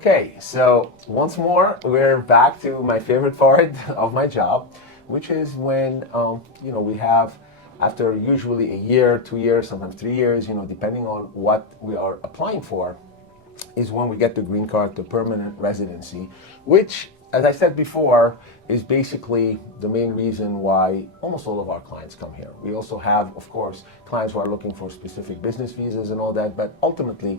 Okay, so once more, we're back to my favorite part of my job, which is when, we have, after usually a year, 2 years, sometimes 3 years, depending on what we are applying for, is when we get the green card, the permanent residency, which, as I said before, is basically the main reason why almost all of our clients come here. We also have, of course, clients who are looking for specific business visas and all that, but ultimately,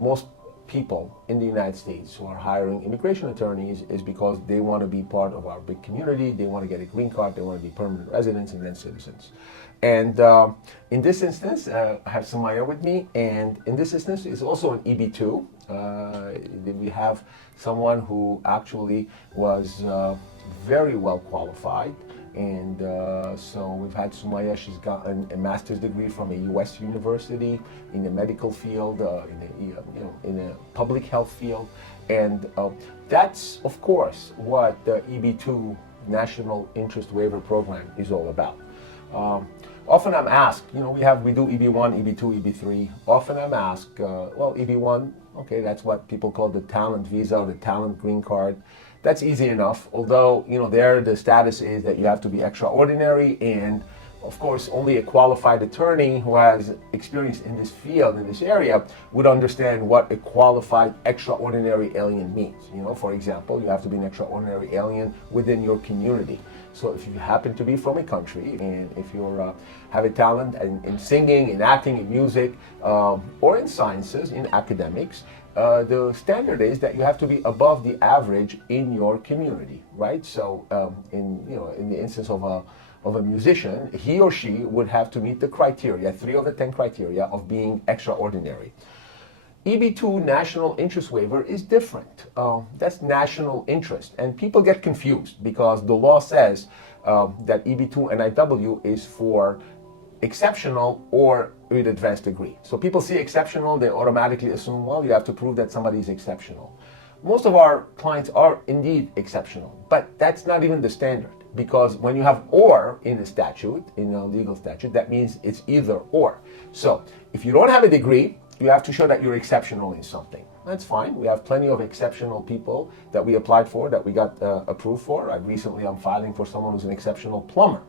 most people in the United States who are hiring immigration attorneys is because they want to be part of our big community, they want to get a green card, they want to be permanent residents and then citizens. And in this instance, I have Sumaiya with me, and in this instance is also an EB-2. We have someone who actually was very well qualified, and so we've had Sumaiya. She's gotten a master's degree from a U.S. university in the medical field, in a public health field, and that's of course what the EB-2 National Interest Waiver Program is all about. Often I'm asked, we do EB-1, EB-2, EB-3. Often I'm asked, well, EB-1, okay, that's what people call the talent visa or the talent green card. That's easy enough, although, there the status is that you have to be extraordinary, and of course only a qualified attorney who has experience in this field, in this area, would understand what a qualified extraordinary alien means. For example, you have to be an extraordinary alien within your community. So if you happen to be from a country, and if you have a talent in singing, in acting, in music, or in sciences, in academics, the standard is that you have to be above the average in your community, right? So in the instance of a musician, he or she would have to meet the criteria, 3 of the 10 criteria of being extraordinary. EB-2 National Interest Waiver is different. That's national interest, and people get confused because the law says that EB-2 NIW is for exceptional or with advanced degree. So people see exceptional, they automatically assume, well, you have to prove that somebody is exceptional. Most of our clients are indeed exceptional, but that's not even the standard, because when you have or in the statute, in a legal statute, that means it's either or. So if you don't have a degree, you have to show that you're exceptional in something. That's fine. We have plenty of exceptional people that we applied for, that we got approved for. I'm filing for someone who's an exceptional plumber,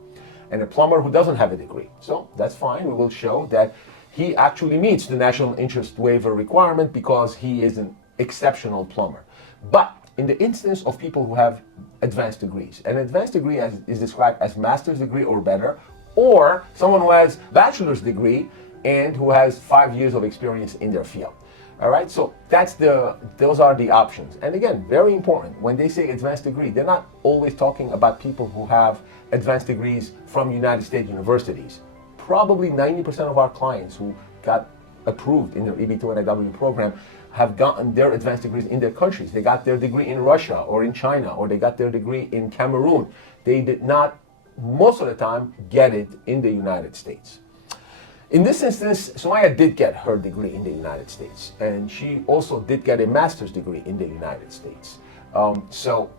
and a plumber who doesn't have a degree. So that's fine. We will show that he actually meets the national interest waiver requirement because he is an exceptional plumber. But in the instance of people who have advanced degrees, an advanced degree is described as master's degree or better, or someone who has bachelor's degree and who has 5 years of experience in their field. All right, so those are the options. And again, very important, when they say advanced degree, they're not always talking about people who have advanced degrees from United States universities. Probably 90% of our clients who got approved in their EB-2 NIW program have gotten their advanced degrees in their countries. They got their degree in Russia or in China, or they got their degree in Cameroon. They did not, most of the time, get it in the United States. In this instance, Sumaiya did get her degree in the United States, and she also did get a master's degree in the United States. So,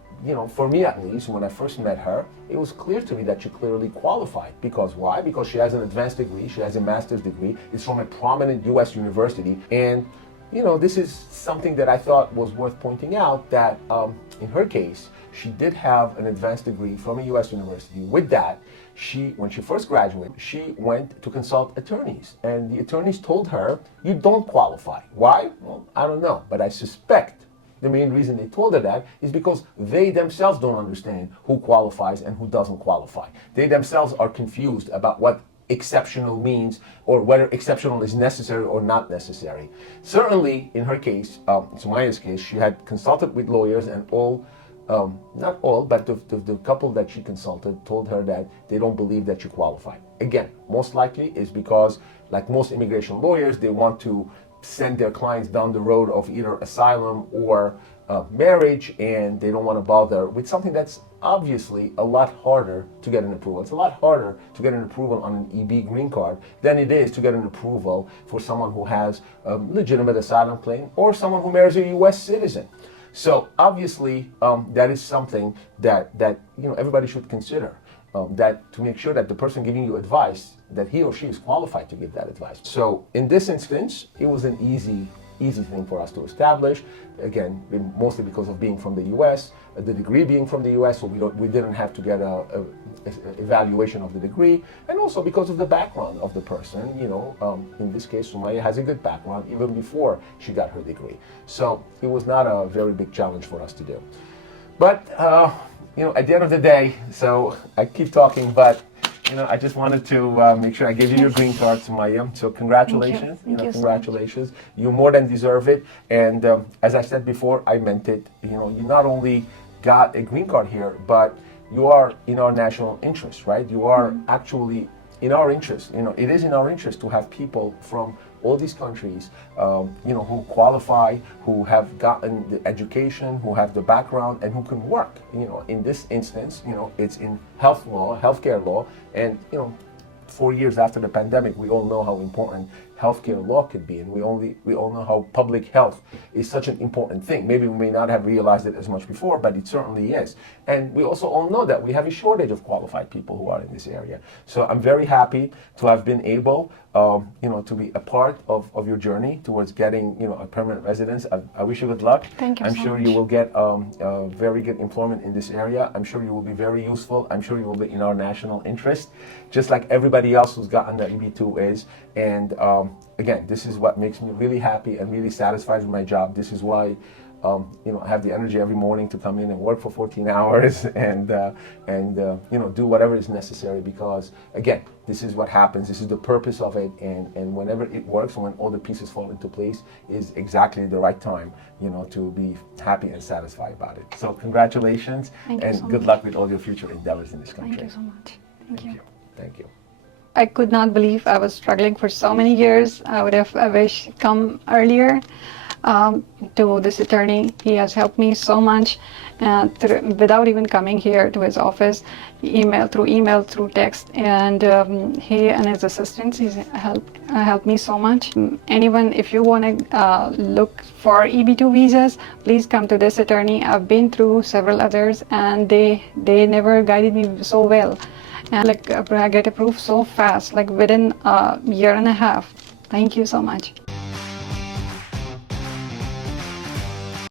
for me at least, when I first met her, it was clear to me that she clearly qualified. Because why? Because she has an advanced degree, she has a master's degree, it's from a prominent U.S. university, and this is something that I thought was worth pointing out, that in her case, she did have an advanced degree from a U.S. university. With that, when she first graduated, she went to consult attorneys, and the attorneys told her, you don't qualify. Why? Well, I don't know, but I suspect the main reason they told her that is because they themselves don't understand who qualifies and who doesn't qualify. They themselves are confused about what exceptional means, or whether exceptional is necessary or not necessary. Certainly, in her case, Sumaiya's case, she had consulted with lawyers, and not all, but the couple that she consulted told her that they don't believe that she qualified. Again, most likely is because, like most immigration lawyers, they want to send their clients down the road of either asylum or marriage, and they don't want to bother with something that's obviously a lot harder to get an approval. It's a lot harder to get an approval on an EB green card than it is to get an approval for someone who has a legitimate asylum claim or someone who marries a U.S. citizen. So obviously, that is something that everybody should consider. That to make sure that the person giving you advice, that he or she is qualified to give that advice. So in this instance, it was an easy easy thing for us to establish. Again, mostly because of being from the U.S., the degree being from the U.S., so we didn't have to get a evaluation of the degree, and also because of the background of the person. In this case, Sumaiya has a good background even before she got her degree. So it was not a very big challenge for us to do. But at the end of the day, so I keep talking, but I just wanted to make sure I gave you your green card, Sumaiya. So congratulations. Thank you. Congratulations. So you more than deserve it. And as I said before, I meant it. You not only got a green card here, but you are in our national interest, right? You are actually in our interest. It is in our interest to have people from all these countries, who qualify, who have gotten the education, who have the background, and who can work. In this instance, it's in health law, healthcare law, and 4 years after the pandemic, we all know how important healthcare law could be, and we all know how public health is such an important thing. Maybe we may not have realized it as much before, but it certainly is. And we also all know that we have a shortage of qualified people who are in this area. So I'm very happy to have been able, to be a part of your journey towards getting, a permanent residence. I wish you good luck. Thank you. I'm sure you will get very good employment in this area. I'm sure you will be very useful. I'm sure you will be in our national interest, just like everybody else who's gotten the EB-2 is. And again, this is what makes me really happy and really satisfied with my job. This is why I have the energy every morning to come in and work for 14 hours and do whatever is necessary, because again, this is what happens. This is the purpose of it, and whenever it works, when all the pieces fall into place, is exactly the right time, to be happy and satisfied about it. So congratulations, and good luck with all your future endeavors in this country. Thank you so much. Thank you. Thank you. I could not believe I was struggling for so many years. I wish come earlier to this attorney. He has helped me so much without even coming here to his office, email, through text, and he and his assistants, he's helped me so much. Anyone, if you want to look for EB-2 visas, please come to this attorney. I've been through several others, and they never guided me so well. And I get approved so fast, within a year and a half. Thank you so much.